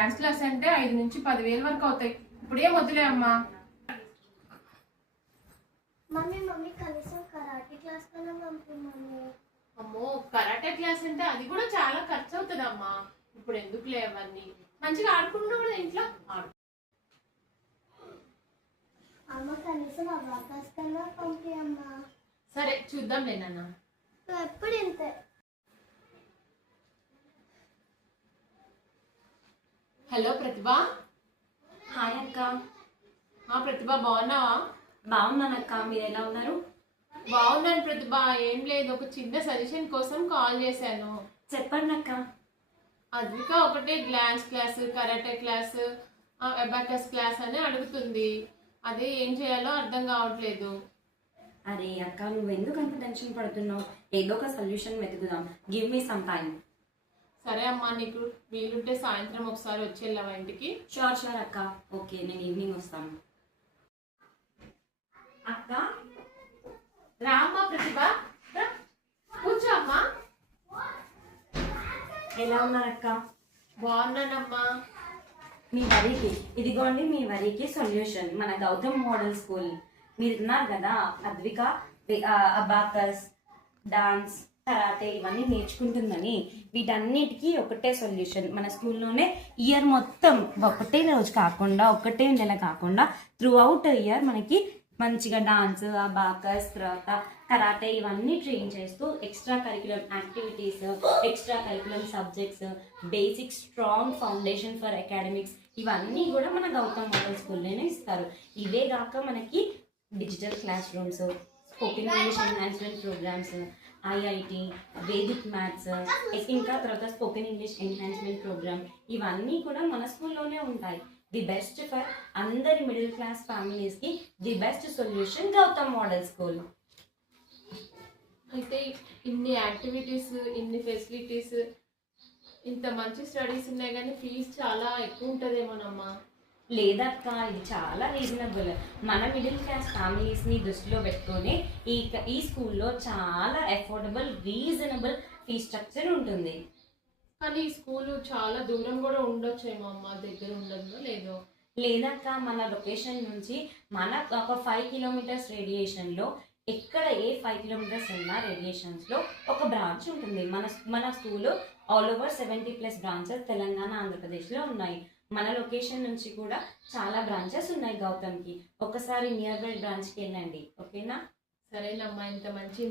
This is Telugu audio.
డాన్స్ క్లాస్ అంటే 5 నుంచి 10,000 వరకు అవుతాయి. ఇప్పుడేం వద్దులే అమ్మా. మమ్మీ కనీసం కరాటే క్లాస్ కన్నా పంపి మమ్మీ. అమ్మో, కరాటే క్లాస్ అంటే అది కూడా చాలా ఖర్చు అవుతుంది అమ్మా. ఇప్పుడు ఎందుకులే అవన్నీ, మంచిగా ఆడుకుంటున్నా కూడా ఇంట్లో ఆడు. అమ్మ కనీసం అబాకస్ కన్నా పంపి అమ్మా. సరే చూద్దాం నాన్న. ఎప్పుడు ఇంతే. హలో ప్రతిభ. హాయ్ అక్క. ప్రతిభ బాగున్నావా? బాగున్నానక్క, మీరు ఎలా ఉన్నారు? బాగున్నాను ప్రతిభ. ఏం లేదు, ఒక చిన్న సజెషన్ కోసం కాల్ చేశాను. చెప్పండి అక్క. అద్విక ఒకటే dance class, karate class, abacus class అని అడుగుతుంది. అదే ఏం చేయాలో అర్థం కావట్లేదు. అరే అక్క, నువ్వు ఎందుకు అంత టెన్షన్ పడుతున్నావు? ఏదో ఒక సొల్యూషన్ వెతుకుదాం. Give me some time. సరే అమ్మా, నీకు వీలుంటే సాయంత్రం ఒకసారి వచ్చి వెళ్ళావా ఇంటికి? షూర్ అక్క. ఓకే, నేను ఈవినింగ్ వస్తాను. అక్క రామ్మా ప్రతిభ, కూర్చో అమ్మా. ఎలా ఉన్నారక్క? బాగున్నానమ్మా. మీ వరికి ఇదిగోండి, మీ వరికి సొల్యూషన్. మన గౌతమ్ మోడల్ స్కూల్ మీరు ఉన్నారు కదా, అద్విక అబాకస్, డాన్స్, కరాటే ఇవన్నీ నేర్చుకుంటుందని, వీటన్నిటికీ ఒకటే సొల్యూషన్. మన స్కూల్లోనే ఇయర్ మొత్తం ఒకటే రోజు కాకుండా, ఒకటే నెల కాకుండా త్రూ అవుట్ ఇయర్ మనకి మంచిగా డాన్స్, అబాకస్, తర్వాత కరాటే ఇవన్నీ ట్రైన్ చేస్తూ extra curriculum activities, extra curriculum subjects, basic strong foundation for academics ఇవన్నీ కూడా మన గౌతమ్ మోడల్ స్కూల్లోనే ఇస్తారు. ఇవే కాక మనకి digital class rooms, spoken English enhancement programmes, IIT, Vedic maths, ఇంకా తర్వాత స్పోకెన్ ఇంగ్లీష్ ఎన్హాన్స్మెంట్ ప్రోగ్రామ్ ఇవన్నీ కూడా మన స్కూల్లోనే ఉంటాయి. ది బెస్ట్ ఫర్ అందరి మిడిల్ క్లాస్ ఫ్యామిలీస్కి the best solution Gautam model school. అయితే ఇన్ని యాక్టివిటీస్, ఇన్ని ఫెసిలిటీస్, ఇంత మంచి స్టడీస్ ఉన్నాయి కానీ ఫీజు చాలా ఎక్కువ ఉంటుందేమోనమ్మా. లేదక్క, ఇది చాలా రీజనబుల్. మన మిడిల్ క్లాస్ ఫ్యామిలీస్ని దృష్టిలో పెట్టుకొని ఈ స్కూల్లో చాలా అఫోర్డబుల్, రీజనబుల్ ఫీ స్ట్రక్చర్ ఉంటుంది. కానీ ఈ స్కూల్ చాలా దూరం కూడా ఉండొచ్చేమో అమ్మ, దగ్గర ఉండదు లేదో? లేదక్క, మన లొకేషన్ నుంచి మన ఒక 5 కిలోమీటర్స్ రేడియేషన్లో, ఎక్కడ ఏ 5 కిలోమీటర్స్ ఉన్న రేడియేషన్స్లో ఒక బ్రాంచ్ ఉంటుంది. మన school all over 70+ branches Telangana, ఆంధ్రప్రదేశ్లో ఉన్నాయి. మన లొకేషన్ నుంచి కూడా చాలా బ్రాంచెస్ ఉన్నాయి గౌతమ్కి. ఒకసారి నియర్ బై బ్రాంచ్కి వెళ్ళండి, ఓకేనా? సరేనమ్మా, ఇంత మంచి